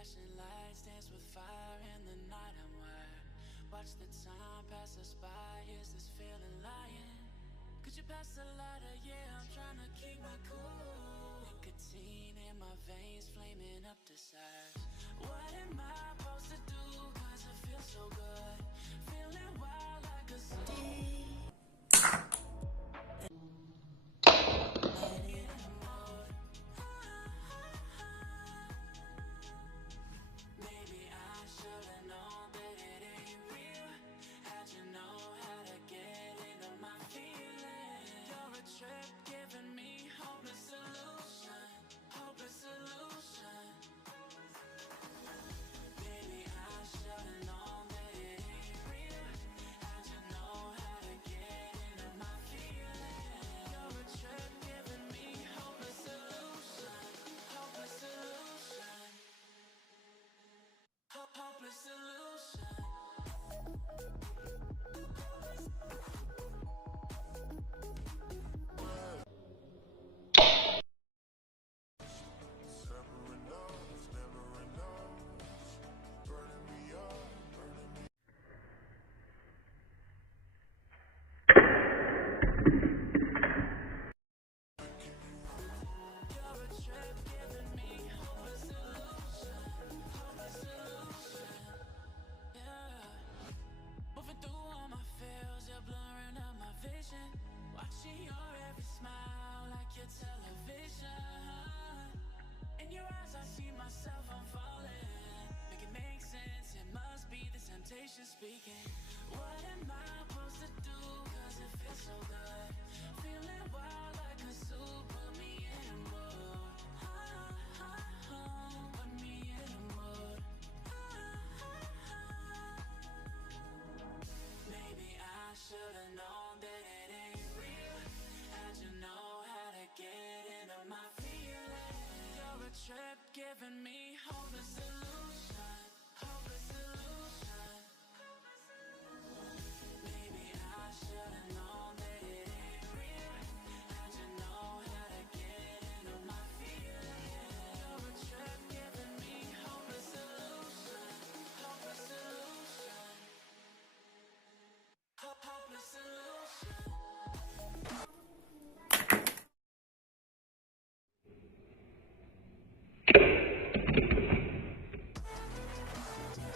Flashing lights dance with fire in the night. I'm wired. Watch the time pass us by. Is this feeling lying? Could you pass the lighter? Yeah, I'm trying to keep my cool. Nicotine in my veins, flaming up desires. What am I supposed to do? Cause it feels so good. Feeling wild like a zombie. Maybe I should've known that it ain't real. How'd you know how to get into my feelings? You're a trip giving me hopeless solution. Hopeless solution. Maybe I should've known that it ain't real. How'd you know how to get into my feelings? You're a trip giving me hopeless solution. Hopeless solution. Hopeless solution. You're a trip giving me hopeless solution. Hopeless solution. Yeah. Moving through all my feels, you're blurring out my vision. Watching your every smile like your television. In your eyes I see myself, I'm falling. Make it make sense, it must be the temptation speaking. What am I supposed to do? Cause it feels so good. Feeling